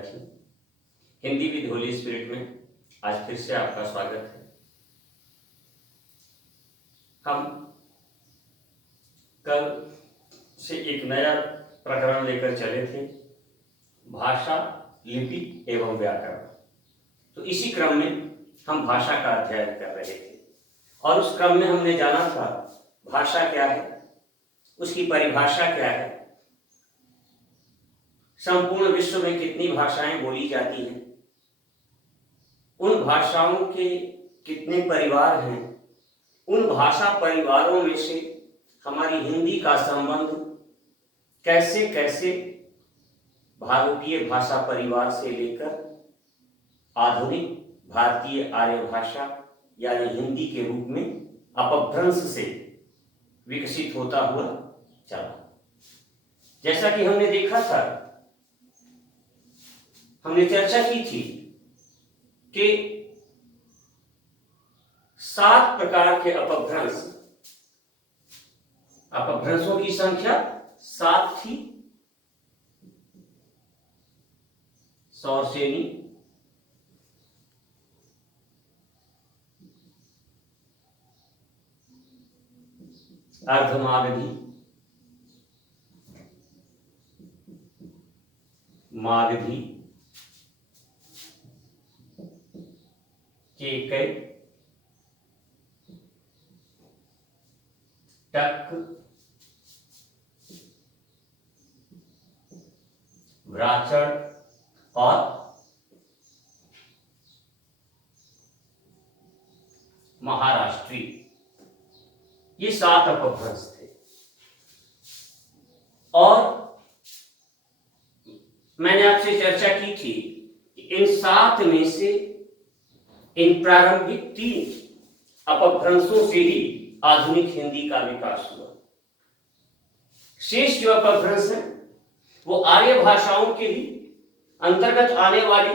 विद्यार्थी, Hindi with Holi spirit में आज फिर से आपका स्वागत है। हम कल से एक नया प्रकरण लेकर चले थे, भाषा, लिपि एवं व्याकरण। तो इसी क्रम में हम भाषा का अध्ययन कर रहे थे और उस क्रम में हमने जाना था भाषा क्या है, उसकी परिभाषा क्या है, संपूर्ण विश्व में कितनी भाषाएं बोली जाती हैं, उन भाषाओं के कितने परिवार हैं, उन भाषा परिवारों में से हमारी हिंदी का संबंध कैसे कैसे भारतीय भाषा परिवार से लेकर आधुनिक भारतीय आर्य भाषा यानी हिंदी के रूप में अपभ्रंश से विकसित होता हुआ चला। जैसा कि हमने देखा था, हमने चर्चा की थी कि 7 प्रकार के अपभ्रंशों की संख्या 7 थी। सौरसेनी, अर्धमागधी, मागधी, केकय, टक, व्राचड़ और महाराष्ट्री। ये 7 अपभ्रंश थे और मैंने आपसे चर्चा की थी कि इन 7 में से इन प्रारंभिक 3 अपभ्रंशों से ही आधुनिक हिंदी का विकास हुआ। शेष जो अपभ्रंश हैं वो आर्य भाषाओं के ही अंतर्गत आने वाली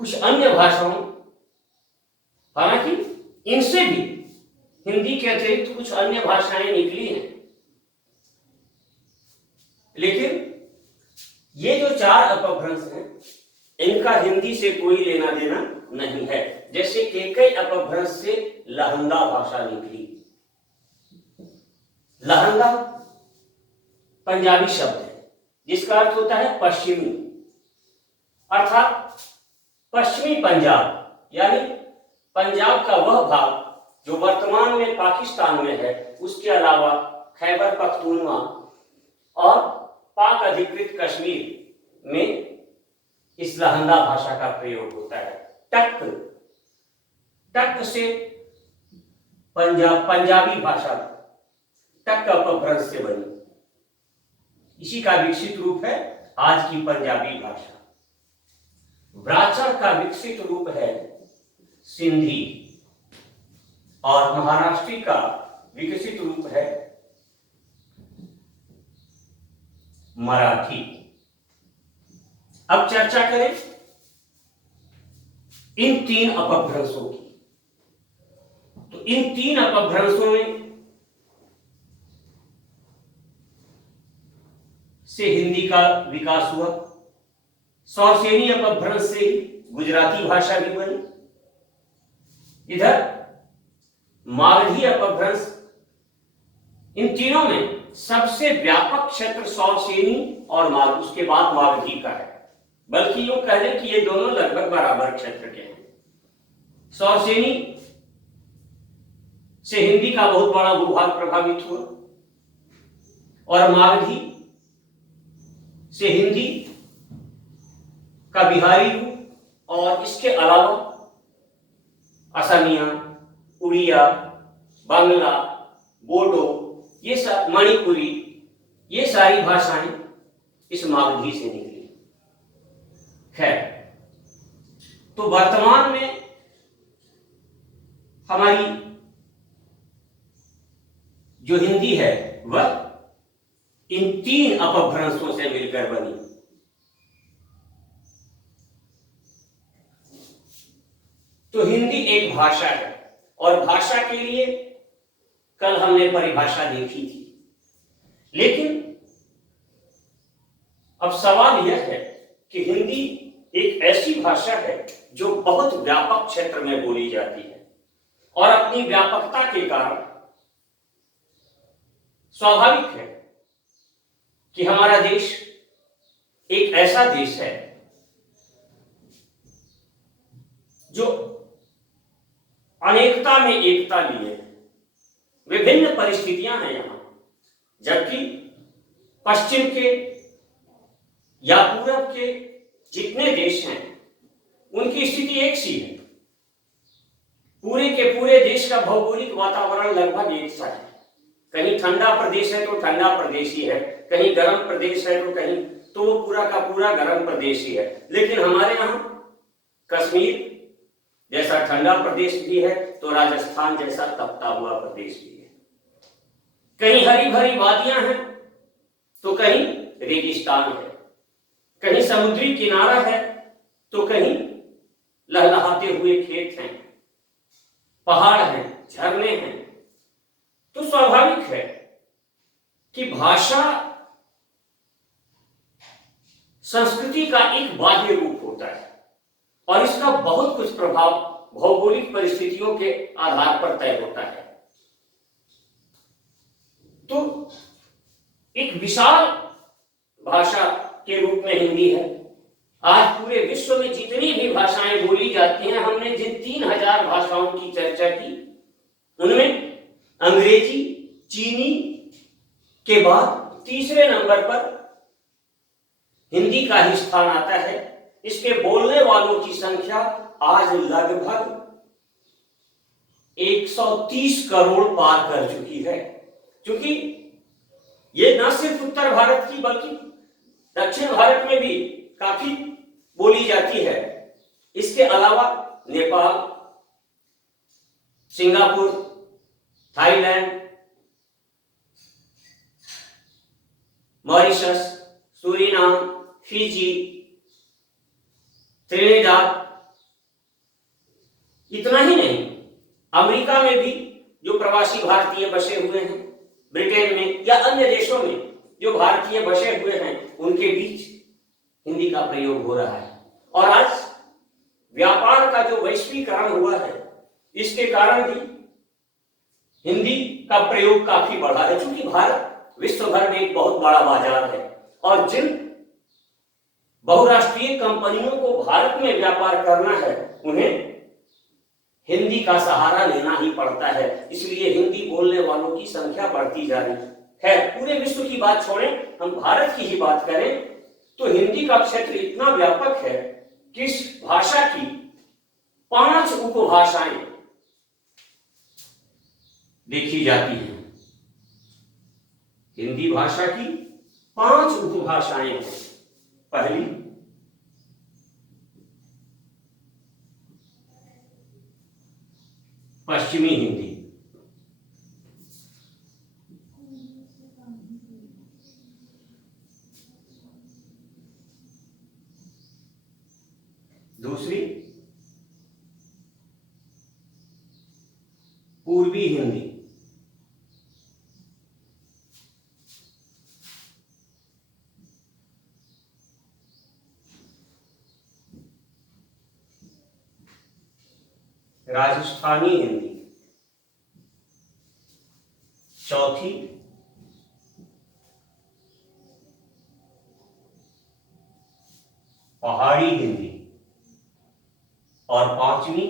कुछ अन्य भाषाओं, हालांकि इनसे भी हिंदी के अतिरिक्त कुछ अन्य भाषाएं निकली हैं, लेकिन ये जो 4 अपभ्रंश हैं इनका हिंदी से कोई लेना देना नहीं है। जैसे केकय अपभ्रंश से लहंदा भाषा निकली। लहंदा पंजाबी शब्द है जिसका अर्थ होता है पश्चिमी, अर्थात पश्चिमी पंजाब यानी पंजाब का वह भाग जो वर्तमान में पाकिस्तान में है, उसके अलावा खैबर पख्तूनवा और पाक अधिकृत कश्मीर में इस लहंदा भाषा का प्रयोग होता है। टक, टक से पंजाबी भाषा टक अपभ्रंश से बनी। इसी का विकसित रूप है आज की पंजाबी भाषा। व्राचड़ का विकसित रूप है सिंधी और महाराष्ट्री का विकसित रूप है मराठी। अब चर्चा करें इन 3 अपभ्रंशों की। तो इन 3 अपभ्रंशों में से हिंदी का विकास हुआ। सौरसेनी अपभ्रंश से गुजराती भाषा भी बनी। इधर मागधी अपभ्रंश, इन तीनों में सबसे व्यापक क्षेत्र सौरसेनी और उसके बाद मागधी का है, बल्कि यूं कह लें कि ये दोनों लगभग बराबर क्षेत्र के हैं। सौरसेनी से हिंदी का बहुत बड़ा भूभाग प्रभावित हुआ और मागधी से हिंदी का बिहारी रूप और इसके अलावा असमिया, उड़िया, बांग्ला, बोडो, ये सब, मणिपुरी, ये सारी भाषाएं इस मागधी से निकली। खैर, तो वर्तमान में हमारी जो हिंदी है वह इन 3 अपभ्रंशों से मिलकर बनी। तो हिंदी एक भाषा है और भाषा के लिए कल हमने परिभाषा देखी थी, लेकिन अब सवाल यह है कि हिंदी एक ऐसी भाषा है जो बहुत व्यापक क्षेत्र में बोली जाती है और अपनी व्यापकता के कारण स्वाभाविक है कि हमारा देश एक ऐसा देश है जो अनेकता में एकता लिए है। विभिन्न परिस्थितियां हैं यहां, जबकि पश्चिम के या पूरब के जितने देश हैं उनकी स्थिति एक सी है। पूरे के पूरे देश का भौगोलिक वातावरण लगभग एक सा है। कहीं ठंडा प्रदेश है तो ठंडा प्रदेश ही है, कहीं गर्म प्रदेश है तो कहीं तो वो पूरा का पूरा गर्म प्रदेश ही है। लेकिन हमारे यहाँ कश्मीर जैसा ठंडा प्रदेश भी है तो राजस्थान जैसा तपता हुआ प्रदेश भी है। कहीं हरी भरी वादियां हैं तो कहीं रेगिस्तान है, कहीं समुद्री किनारा है तो कहीं लहलहाते हुए खेत हैं, पहाड़ हैं, झरने हैं। तो स्वाभाविक है कि भाषा संस्कृति का एक बाह्य रूप होता है और इसका बहुत कुछ प्रभाव भौगोलिक परिस्थितियों के आधार पर तय होता है। तो एक विशाल भाषा के रूप में हिंदी है। आज पूरे विश्व में जितनी भी भाषाएं बोली जाती हैं, हमने जिन 3000 भाषाओं की चर्चा की उनमें अंग्रेजी, चीनी के बाद तीसरे नंबर पर हिंदी का ही स्थान आता है। इसके बोलने वालों की संख्या आज लगभग 130 करोड़ पार कर चुकी है, क्योंकि ये न सिर्फ उत्तर भारत की बल्कि दक्षिण भारत में भी काफी बोली जाती है। इसके अलावा Nepal, Singapore, Thailand, Mauritius, Suriname, Fiji, Trinidad, इतना ही नहीं, अमेरिका में भी जो प्रवासी भारतीय बसे हुए हैं, ब्रिटेन में या अन्य देशों में जो भारतीय बसे हुए हैं, उनके बीच हिंदी का प्रयोग हो रहा है। और आज व्यापार का जो वैश्वीकरण हुआ है, इसके कारण भी हिंदी का प्रयोग काफी बढ़ा है, क्योंकि भारत विश्व भर में एक बहुत बड़ा बाजार है और जिन बहुराष्ट्रीय कंपनियों को भारत में व्यापार करना है उन्हें हिंदी का सहारा लेना ही पड़ता है। इसलिए हिंदी बोलने वालों की संख्या बढ़ती जा रही है। पूरे विश्व की बात छोड़ें, हम भारत की ही बात करें तो हिंदी का क्षेत्र इतना व्यापक है कि इस भाषा की 5 उपभाषाएं देखी जाती हैं। हिंदी भाषा की 5 उपभाषाएं हैं। पहली पश्चिमी हिंदी, दूसरी पूर्वी हिंदी, राजस्थानी हिंदी, चौथी पहाड़ी हिंदी और 5वीं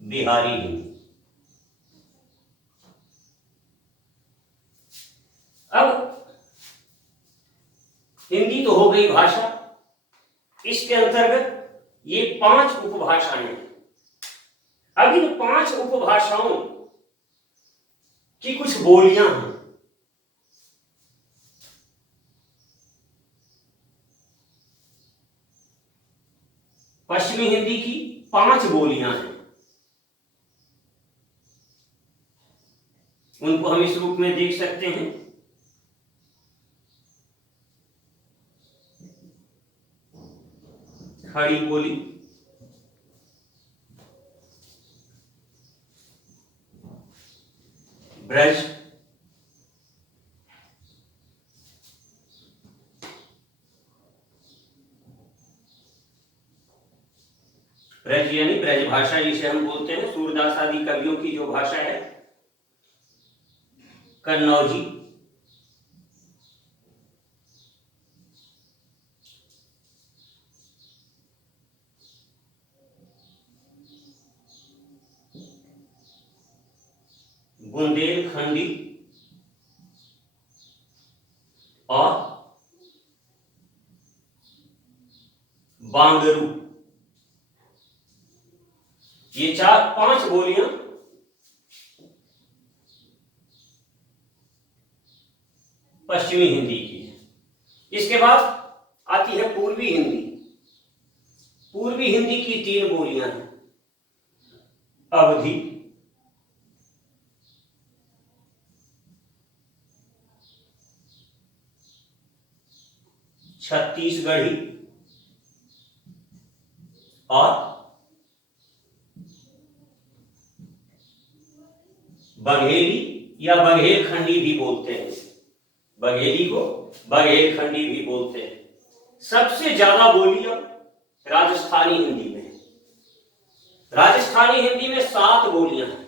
बिहारी हिंदी। अब हिंदी तो हो गई भाषा, इसके अंतर्गत ये 5 उपभाषाएं हैं। अब इन 5 उपभाषाओं की कुछ बोलियां हैं। पश्चिमी हिंदी की 5 बोलियां हैं, उनको हम इस रूप में देख सकते हैं। खड़ी बोली, ब्रज, ब्रज यानी ब्रज भाषा जिसे हम बोलते हैं, सूरदास आदि कवियों की जो भाषा है। कन्नौजी, बुंदेलखंडी और बांगरू, ये 4-5 बोलियां पश्चिमी हिंदी की है। इसके बाद आती है पूर्वी हिंदी। पूर्वी हिंदी की 3 बोलियां हैं, अवधी, छत्तीसगढ़ी और बघेली या बघेलखंडी भी बोलते हैं। बघेली को बघेलखंडी भी बोलते हैं। सबसे ज्यादा बोलियां राजस्थानी हिंदी में। राजस्थानी हिंदी में 7 बोलियां हैं।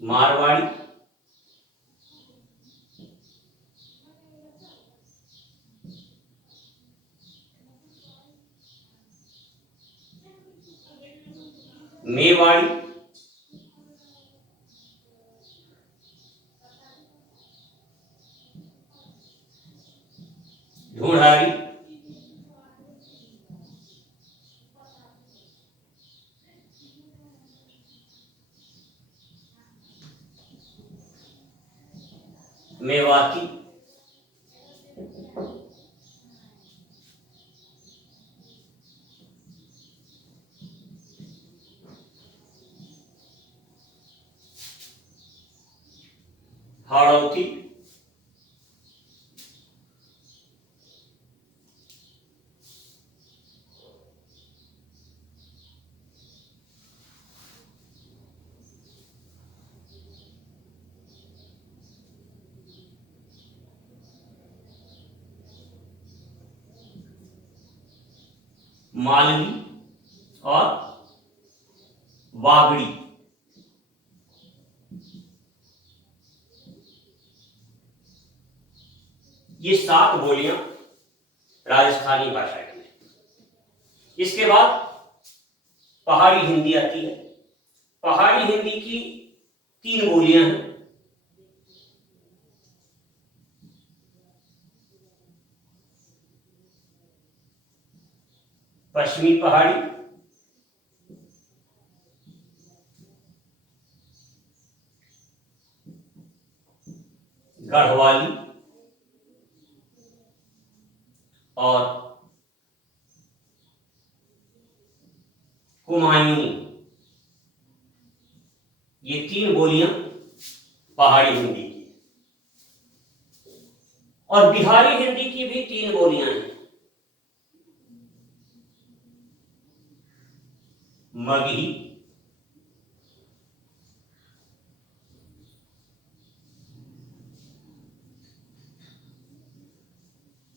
मारवाड़ी, मेवाड़ी, ढूंढारी, मेवाती, हाड़ौती, मालवी और वागड़ी। ये 7 बोलियां राजस्थानी भाषा की है। इसके बाद पहाड़ी हिंदी आती है। पहाड़ी हिंदी की 3 बोलियां हैं, पश्चिमी पहाड़ी, गढ़वाली और कुमायूनी। ये 3 बोलियां पहाड़ी हिंदी की। और बिहारी हिंदी की भी 3 बोलियां हैं, मगही,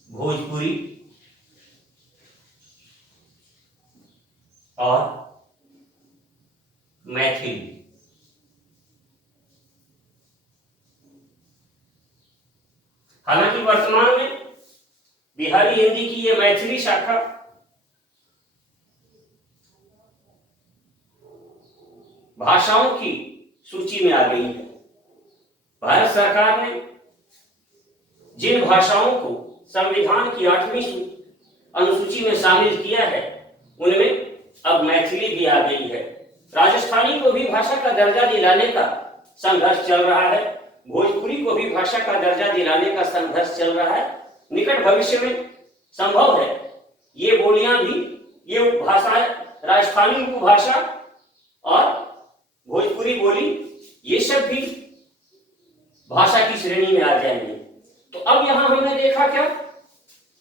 भोजपुरी और मैथिली। हालांकि वर्तमान में बिहारी हिंदी की यह मैथिली शाखा भाषाओं की सूची में आ गई है। भारत सरकार ने जिन भाषाओं को संविधान की 8वीं अनुसूची में शामिल किया है, उनमें अब मैथिली भी आ गई है। राजस्थानी को भी भाषा का दर्जा दिलाने का संघर्ष चल रहा है। भोजपुरी को भी भाषा का दर्जा दिलाने का संघर्ष चल रहा है। निकट भविष्य में संभव है ये बोलियां भी, ये भाषा, राजस्थानी उपभाषा और भोजपुरी बोली, ये सब भी भाषा की श्रेणी में आ जाएंगे। तो अब यहां हमने देखा क्या,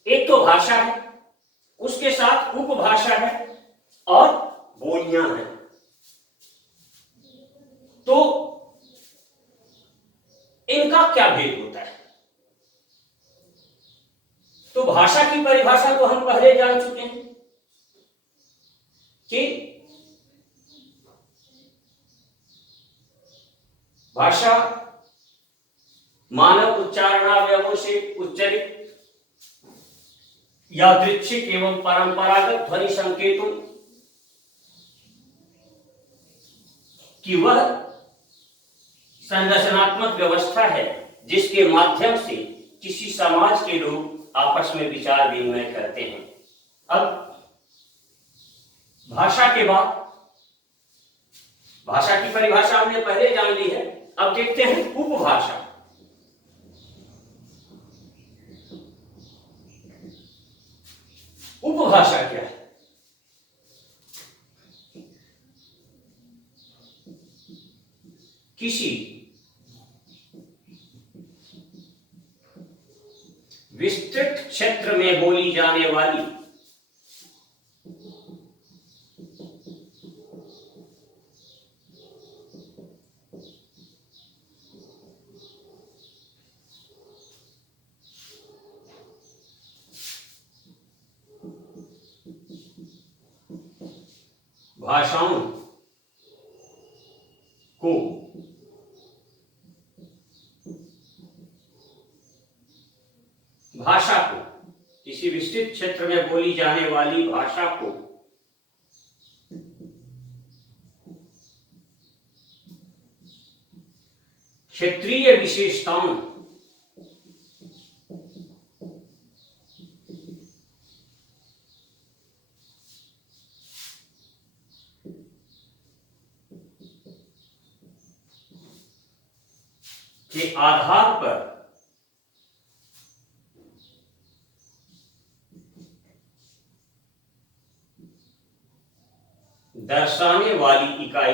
एक तो भाषा है, उसके साथ उपभाषा है और बोलियां हैं। तो इनका क्या भेद होता है? तो भाषा की परिभाषा तो हम पहले जान चुके हैं कि भाषा मानव उच्चारणावयवों से उच्चरित यादृच्छिक एवं परंपरागत ध्वनि संकेतों की वह संरचनात्मक व्यवस्था है जिसके माध्यम से किसी समाज के लोग आपस में विचार विनिमय करते हैं। अब भाषा के बाद, भाषा की परिभाषा हमने पहले जान ली है, अब देखते हैं उपभाषा। उपभाषा क्या है? किसी विस्तृत क्षेत्र में बोली जाने वाली भाषाओं को किसी विस्तृत क्षेत्र में बोली जाने वाली भाषा को क्षेत्रीय विशेषताओं के आधार पर दर्शाने वाली इकाई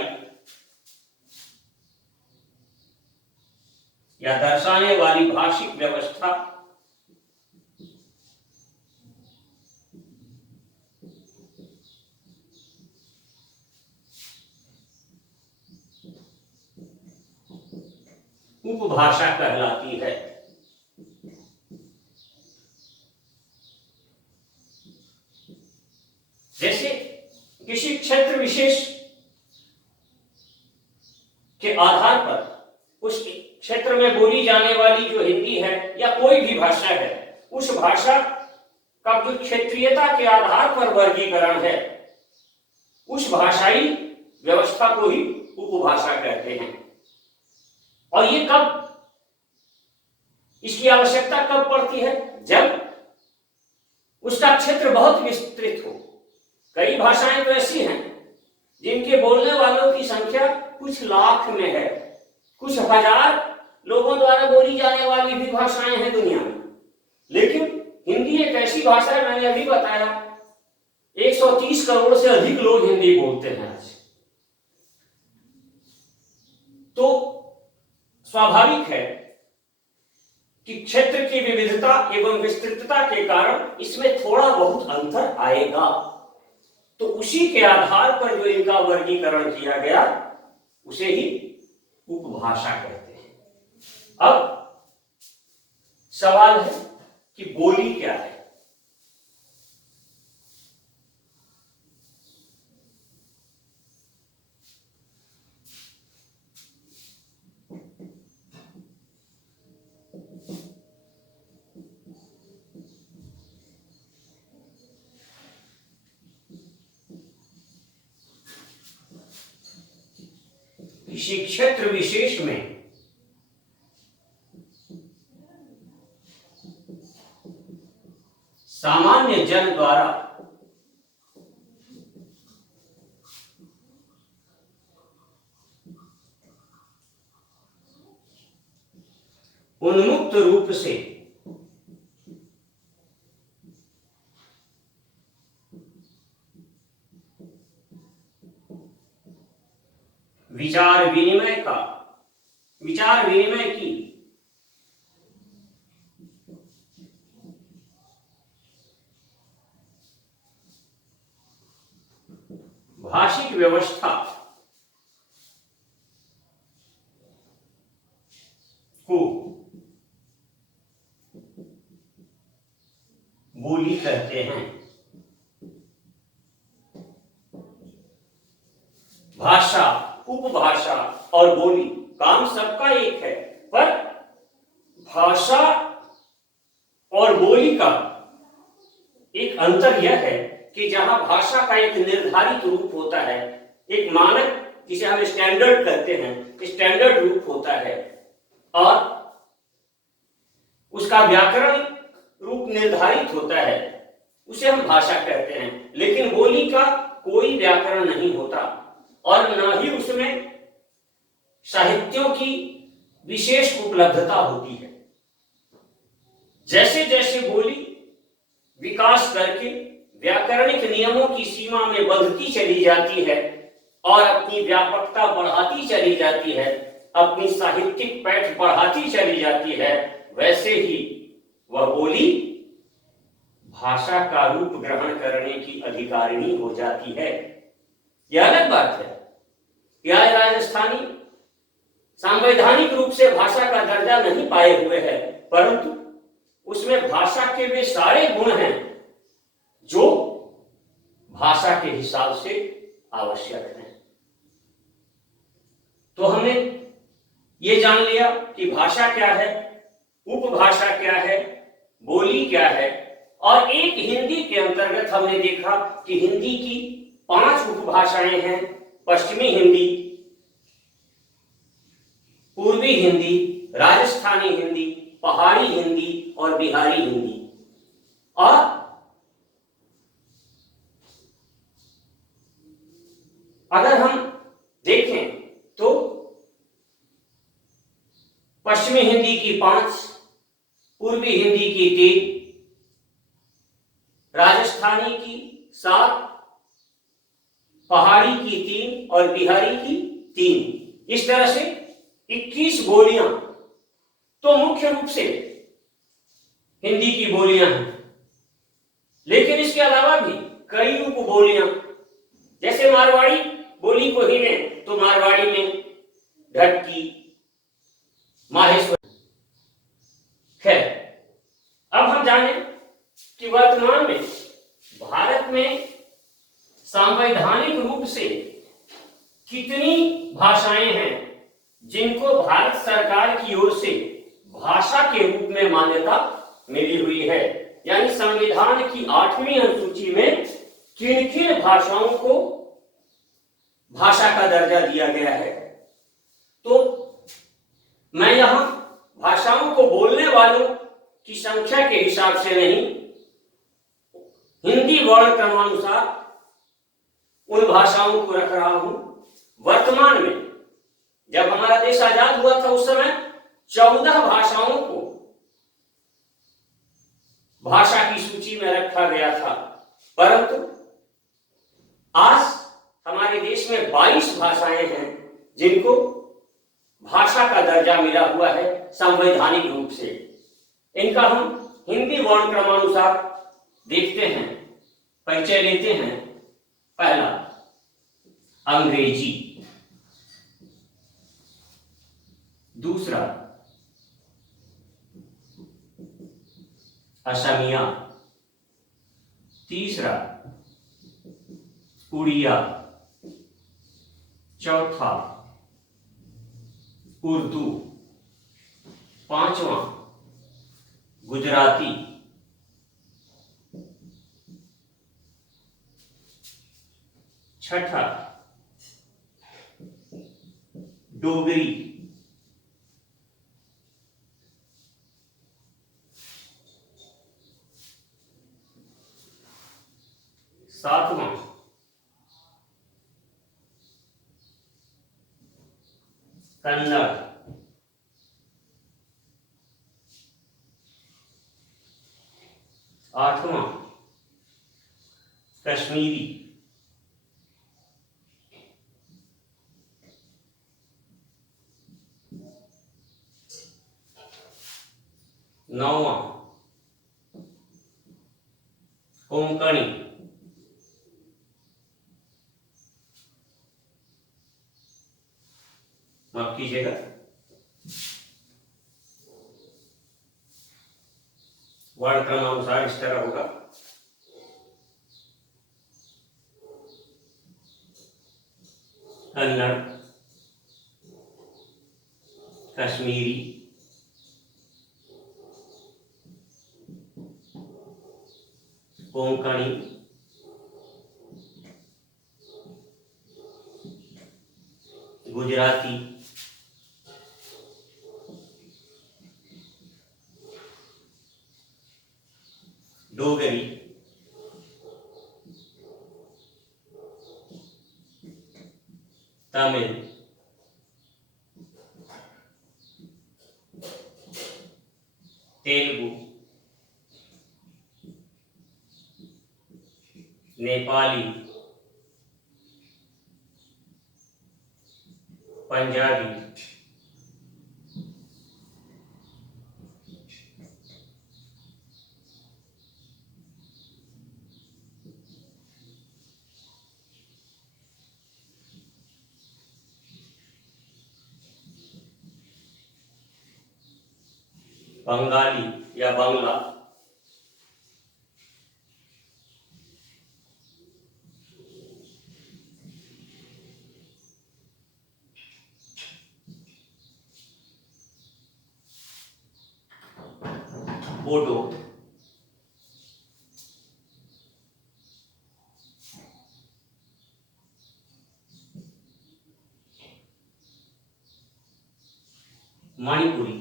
या दर्शाने वाली भाषिक व्यवस्था उपभाषा कहलाती है। जैसे किसी क्षेत्र विशेष के आधार पर उस क्षेत्र में बोली जाने वाली जो हिंदी है या कोई भी भाषा है, उस भाषा का जो क्षेत्रीयता के आधार पर वर्गीकरण है, उस भाषाई व्यवस्था को ही उपभाषा कहते हैं। और ये कब, इसकी आवश्यकता कब पड़ती है? जब उसका क्षेत्र बहुत विस्तृत हो। कई भाषाएं तो ऐसी हैं जिनके बोलने वालों की संख्या कुछ लाख में है, कुछ हजार लोगों द्वारा बोली जाने वाली भी भाषाएं हैं दुनिया में। लेकिन हिंदी एक ऐसी भाषा है, मैंने अभी बताया 130 करोड़ से अधिक लोग हिंदी बोलते हैं आज। तो स्वाभाविक है कि क्षेत्र की विविधता एवं विस्तृतता के कारण इसमें थोड़ा बहुत अंतर आएगा। तो उसी के आधार पर जो इनका वर्गीकरण किया गया उसे ही उपभाषा कहते हैं। अब सवाल है कि बोली क्या है? किसी क्षेत्र विशेष में सामान्य जन द्वारा उन्मुक्त रूप से विचार विनिमय की सामाजिक व्यवस्था को बोली कहते हैं। भाषा, उपभाषा और बोली, काम सबका एक है, पर भाषा और बोली का एक अंतर यह है कि जहां भाषा का एक निर्धारित रूप होता है, एक मानक जिसे हम स्टैंडर्ड कहते हैं, स्टैंडर्ड रूप होता है और उसका व्याकरण रूप निर्धारित होता है, उसे हम भाषा कहते हैं। लेकिन बोली का कोई व्याकरण नहीं होता और न ही उसमें साहित्यों की विशेष उपलब्धता होती है। जैसे जैसे बोली विकास करके व्याकरणिक नियमों की सीमा में बढ़ती चली जाती है और अपनी व्यापकता बढ़ाती चली जाती है, अपनी साहित्यिक पैठ बढ़ाती चली जाती है, वैसे ही वह बोली भाषा का रूप ग्रहण करने की अधिकारिणी हो जाती है। यह अलग बात है। यह राजस्थानी संवैधानिक रूप से भाषा का दर्जा नहीं पाए हुए है, परंतु उसमें भाषा के वे सारे गुण हैं जो भाषा के हिसाब से आवश्यक हैं। तो हमने ये जान लिया कि भाषा क्या है, उपभाषा क्या है, बोली क्या है, और एक हिंदी के अंतर्गत हमने देखा कि हिंदी की 5 उपभाषाएं हैं। पश्चिमी हिंदी, पूर्वी हिंदी, राजस्थानी हिंदी, पहाड़ी हिंदी और बिहारी हिंदी। और अगर हम देखें तो पश्चिमी हिंदी की 5, पूर्वी हिंदी की 3, राजस्थानी की 7, पहाड़ी की 3 और बिहारी की 3, इस तरह से 21 बोलियां तो मुख्य रूप से हिंदी की बोलियां हैं। लेकिन इसके अलावा भी कई उपबोलियां, जैसे मारवाड़ी बोली को ही लें तो मारवाड़ी में ढटकी, माहेश्वर। खैर, अब हम जानें कि वर्तमान में भारत में संवैधानिक रूप से कितनी भाषाएं हैं जिनको भारत सरकार की ओर से भाषा के रूप में मान्यता मिली हुई है। यानी संविधान की 8वीं अनुसूची में किन किन भाषाओं को भाषा का दर्जा दिया गया है। तो मैं यहां भाषाओं को बोलने वालों की संख्या के हिसाब से नहीं, हिंदी वर्ण क्रमानुसार उन भाषाओं को रख रहा हूं। वर्तमान में जब हमारा देश आजाद हुआ था उस समय 14 भाषाओं को भाषा की सूची में रखा गया था, परंतु आज हमारे देश में 22 भाषाएं हैं जिनको भाषा का दर्जा मिला हुआ है संवैधानिक रूप से। इनका हम हिंदी वर्ण क्रमानुसार देखते हैं, परिचय लेते हैं। पहला, अंग्रेजी। दूसरा, असमिया। तीसरा, उड़िया। चौथा, उर्दू। पांचवा, गुजराती। छठा, डोगरी। सातवां, कन्नड़। आठवां, कश्मीरी। नौवां, कोंकणी। माफ कीजिएगा, वर्ण क्रमानुसार इस तरह होगा। कन्नड़, कश्मीरी, कोंकणी, गुजराती, डोगरी, तमिल, तेलुगु, नेपाली, पंजाबी, बंगाली या बांग्ला, बोडो, मणिपुरी,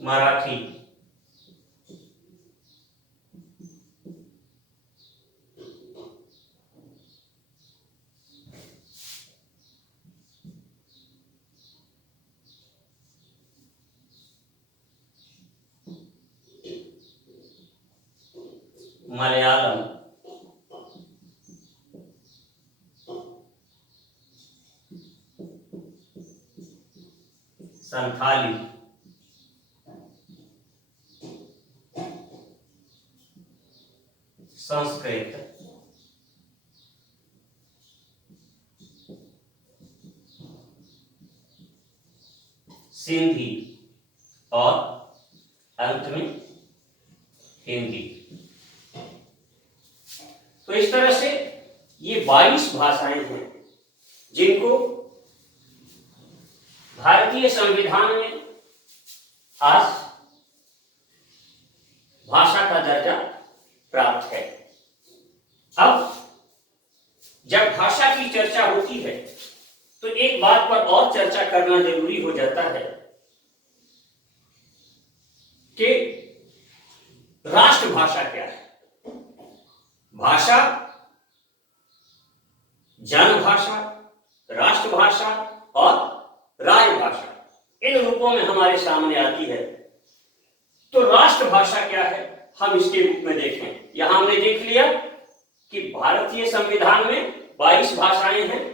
मराठी, मलयालम, संथाली, संस्कृत, सिंधी और अंत में हिंदी। तो इस तरह से ये 22 भाषाएं हैं जिनको भारतीय संविधान में आज भाषा का दर्जा प्राप्त है। अब जब भाषा की चर्चा होती है तो एक बात पर और चर्चा करना जरूरी हो जाता है कि राष्ट्रभाषा क्या है। भाषा, जनभाषा, राष्ट्रभाषा और राजभाषा इन रूपों में हमारे सामने आती है। तो राष्ट्रभाषा क्या है, हम इसके रूप में देखें। यहां हमने देख लिया कि भारतीय संविधान में 22 भाषाएं हैं।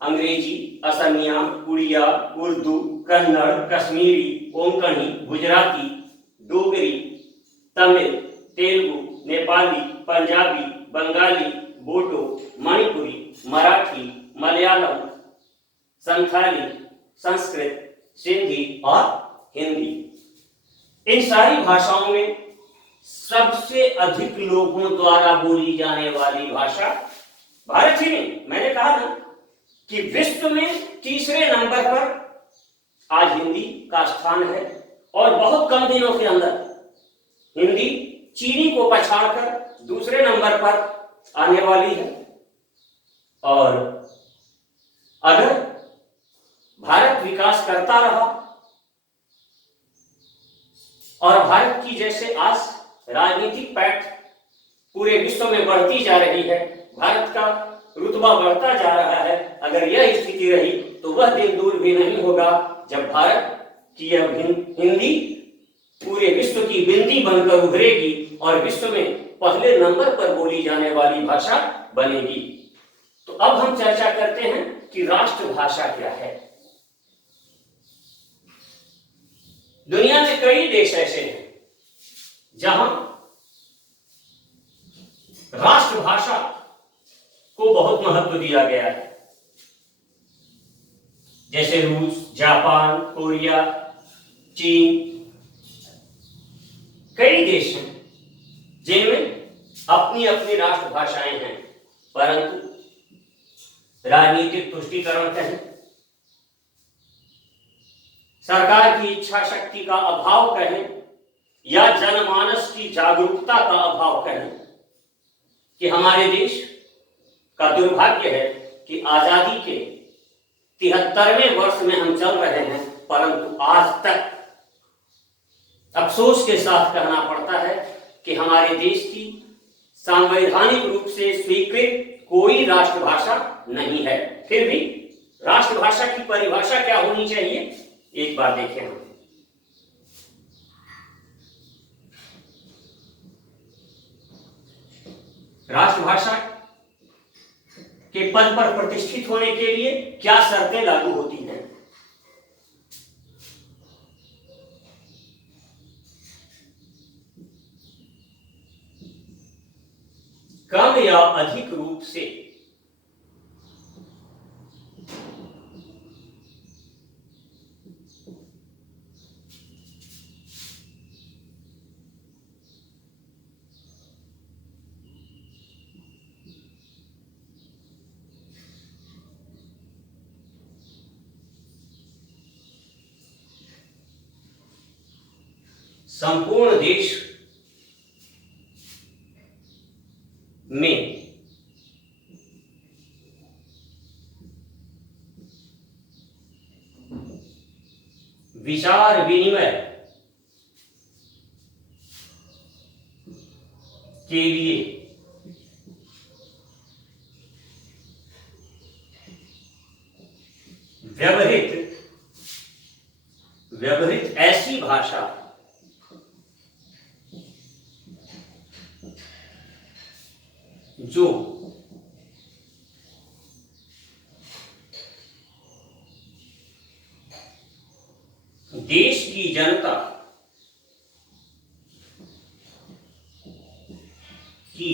अंग्रेजी, असमिया, उड़िया, उर्दू, कन्नड़, कश्मीरी, कोंकणी, गुजराती, डोगरी, तमिल, तेलुगु, नेपाली, पंजाबी, बंगाली, बोडो, मणिपुरी, मराठी, मलयालम, संथाली, संस्कृत, सिंधी और हिंदी। इन सारी भाषाओं में सबसे अधिक लोगों द्वारा बोली जाने वाली भाषा भारत ही नहीं, मैंने कहा ना कि विश्व में तीसरे नंबर पर आज हिंदी का स्थान है और बहुत कम दिनों के अंदर हिंदी चीनी को पछाड़कर दूसरे नंबर पर आने वाली है। और अगर भारत विकास करता रहा और भारत की जैसे आज राजनीतिक पैठ पूरे विश्व में बढ़ती जा रही है, भारत का रुतबा बढ़ता जा रहा है, अगर यह स्थिति रही तो वह दिन दूर भी नहीं होगा जब भारत की यह हिंदी पूरे विश्व की बिंदी बनकर उभरेगी और विश्व में पहले नंबर पर बोली जाने वाली भाषा बनेगी। तो अब हम चर्चा करते हैं कि राष्ट्रभाषा क्या है। दुनिया में कई देश ऐसे हैं जहां राष्ट्रभाषा को बहुत महत्व दिया गया है, जैसे रूस, जापान, कोरिया, चीन, कई देश हैं जिनमें अपनी अपनी राष्ट्रभाषाएं हैं, परंतु राजनीतिक तुष्टीकरण कहें, सरकार की इच्छा शक्ति का अभाव कहें, या जनमानस की जागरूकता का अभाव कहें, कि हमारे देश का दुर्भाग्य है कि आजादी के 73वें वर्ष में हम चल रहे हैं, परंतु आज तक अफसोस के साथ कहना पड़ता है कि हमारे देश की संवैधानिक रूप से स्वीकृत कोई राष्ट्रभाषा नहीं है। फिर भी राष्ट्रभाषा की परिभाषा क्या होनी चाहिए, एक बार देखें हम। राष्ट्रभाषा के पद पर प्रतिष्ठित होने के लिए क्या शर्तें लागू होती हैं? कम या अधिक रूप से संपूर्ण देश में विचार विनिमय के लिए व्यवहृत ऐसी भाषा जो देश की जनता की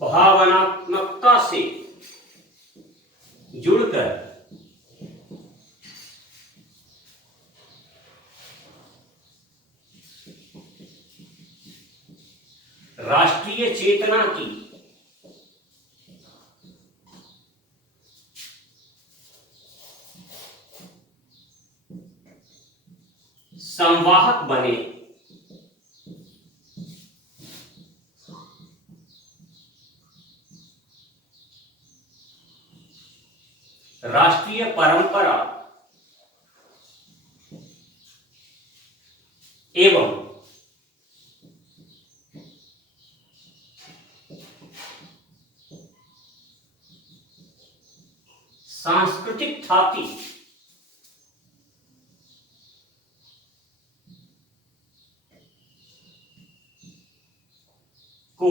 भावनात्मकता से जुड़कर राष्ट्रीय चेतना की संवाहक बने, राष्ट्रीय परंपरा एवं सांस्कृतिक ख्याति को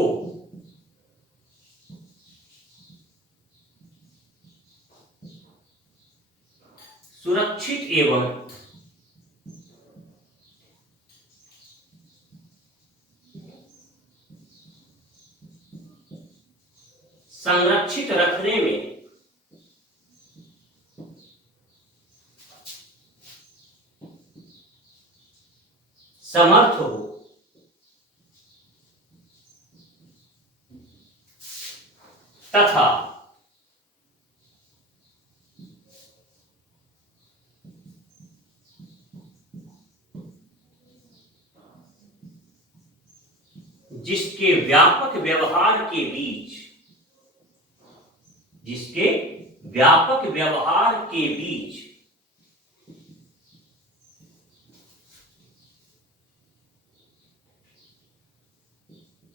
सुरक्षित एवं संरक्षित रखने में समर्थ हो तथा जिसके व्यापक व्यवहार के बीच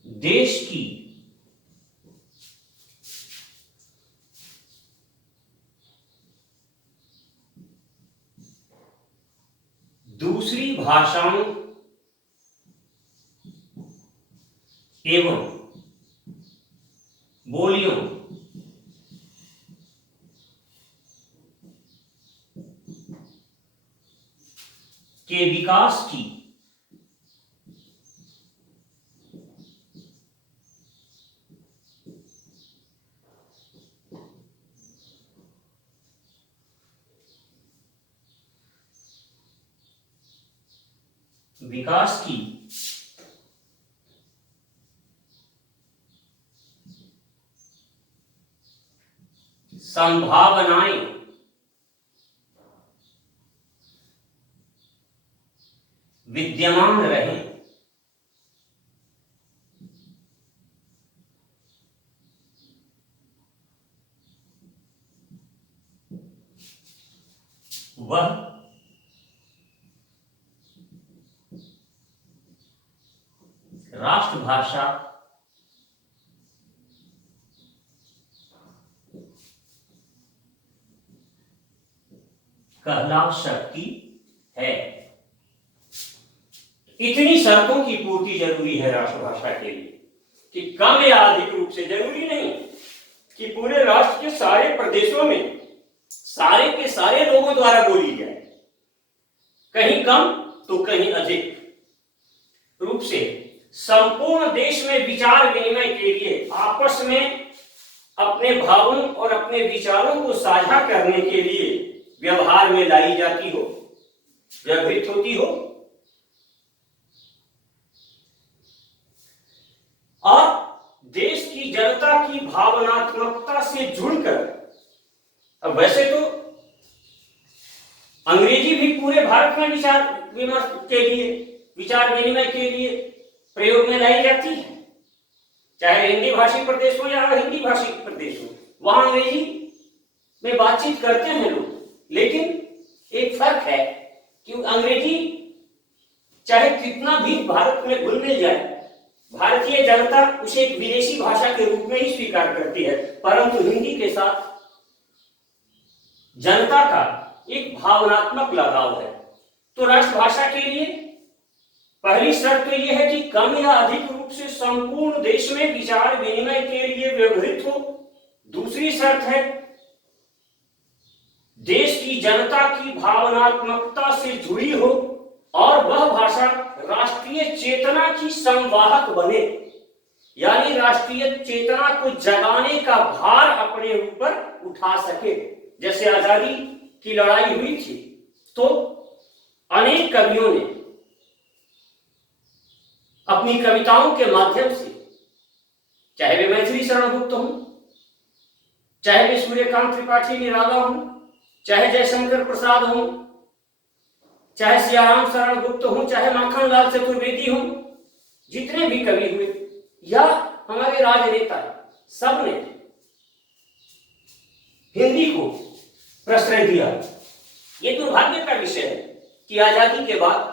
देश की दूसरी भाषाओं एवं बोलियों के विकास की संभावनाएं विद्यमान रहें। वह राष्ट्रभाषा कहला सकती है। इतनी शर्तों की पूर्ति जरूरी है राष्ट्रभाषा के लिए कि कम या अधिक रूप से, जरूरी नहीं कि पूरे राष्ट्र के सारे प्रदेशों में सारे के सारे लोगों द्वारा बोली जाए, कहीं कम तो कहीं अधिक रूप से संपूर्ण देश में विचार विनिमय के लिए, आपस में अपने भावों और अपने विचारों को साझा करने के लिए व्यवहार में लाई जाती हो, व्यवहृत होती हो, और देश की जनता की भावनात्मकता से जुड़कर, अब वैसे तो अंग्रेजी भी पूरे भारत में विचार विमर्श के लिए, विचार विनिमय के लिए प्रयोग में लाई जाती है, चाहे हिंदी भाषी प्रदेश हो या हिंदी भाषी प्रदेश हो, वहां अंग्रेजी में बातचीत करते हैं लोग। लेकिन एक फर्क है कि अंग्रेजी चाहे कितना भी भारत में घुल मिल जाए, भारतीय जनता उसे एक विदेशी भाषा के रूप में ही स्वीकार करती है, परंतु हिंदी के साथ जनता का एक भावनात्मक लगाव है। तो राष्ट्रभाषा के लिए पहली शर्त तो यह है कि कम या अधिक रूप से संपूर्ण देश में विचार विनिमय के लिए व्यवहृत हो। दूसरी शर्त है देश की जनता की भावनात्मकता से जुड़ी हो और वह भाषा राष्ट्रीय चेतना की संवाहक बने, यानी राष्ट्रीय चेतना को जगाने का भार अपने ऊपर उठा सके। जैसे आजादी की लड़ाई हुई थी तो अनेक कवियों ने अपनी कविताओं के माध्यम से, चाहे वे मैथिली शरण गुप्त हों, चाहे वे सूर्यकांत त्रिपाठी निराला हों, चाहे जयशंकर प्रसाद हों, चाहे सियाराम शरण गुप्त हों, चाहे माखनलाल चतुर्वेदी हों, जितने भी कवि हुए या हमारे राजनेता, सबने हिंदी को प्रश्रय दिया। ये दुर्भाग्य का विषय है कि आजादी के बाद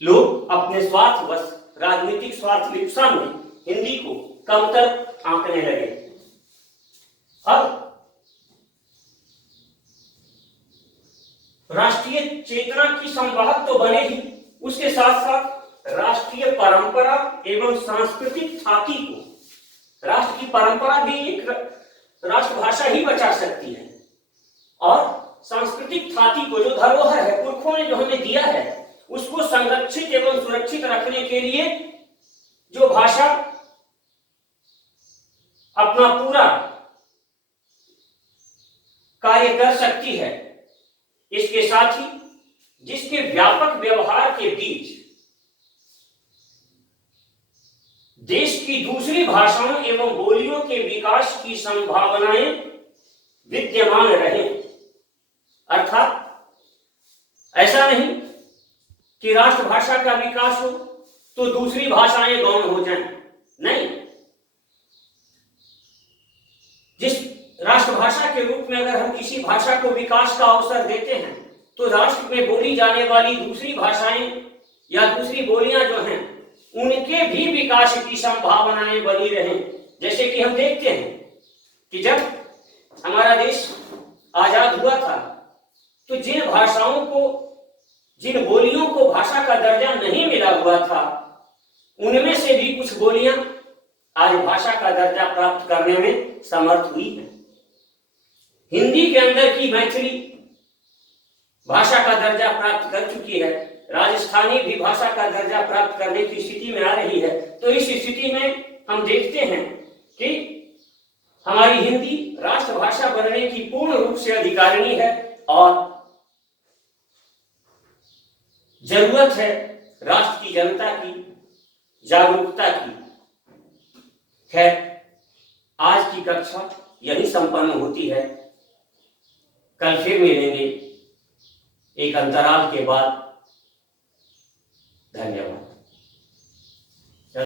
लोग अपने स्वार्थवश, राजनीतिक स्वार्थ लिप्सा में हिंदी को कमतर आंकने लगे। अब राष्ट्रीय चेतना की संवाहक तो बने ही, उसके साथ साथ राष्ट्रीय परंपरा एवं सांस्कृतिक छाती को, राष्ट्र की परंपरा भी एक राष्ट्रभाषा ही बचा सकती है, और सांस्कृतिक छाती को, जो धरोहर है, पुरखों ने जो हमें दिया है, उसको संरक्षित एवं सुरक्षित रखने के लिए जो भाषा अपना पूरा कार्य कर सकती है, इसके साथ ही जिसके व्यापक व्यवहार के बीच देश की दूसरी भाषाओं एवं बोलियों के विकास की संभावनाएं विद्यमान रहें। अर्थात ऐसा नहीं कि राष्ट्रभाषा का विकास हो तो दूसरी भाषाएं गौण हो जाएं, नहीं। जिस राष्ट्रभाषा के रूप में अगर हम किसी भाषा को विकास का अवसर देते हैं तो राष्ट्र में बोली जाने वाली दूसरी भाषाएं या दूसरी बोलियां जो हैं, उनके भी विकास की संभावनाएं बनी रहें। जैसे कि हम देखते हैं कि जब हमारा देश आजाद हुआ था तो जिन भाषाओं को, जिन बोलियों को भाषा का दर्जा नहीं मिला हुआ था, उनमें से भी कुछ बोलियां आज भाषा का दर्जा प्राप्त करने में समर्थ हुई है। हिंदी के अंदर की मैथिली भाषा का दर्जा प्राप्त कर चुकी है, राजस्थानी भी भाषा का दर्जा प्राप्त करने की स्थिति में आ रही है। तो इस स्थिति में हम देखते हैं कि हमारी हिंदी राष्ट्रभाषा बनने की पूर्ण रूप से अधिकारिणी है और जरूरत है राष्ट्र की जनता की जागरूकता की। खैर, आज की कक्षा यही संपन्न होती है। कल फिर मिलेंगे एक अंतराल के बाद। धन्यवाद।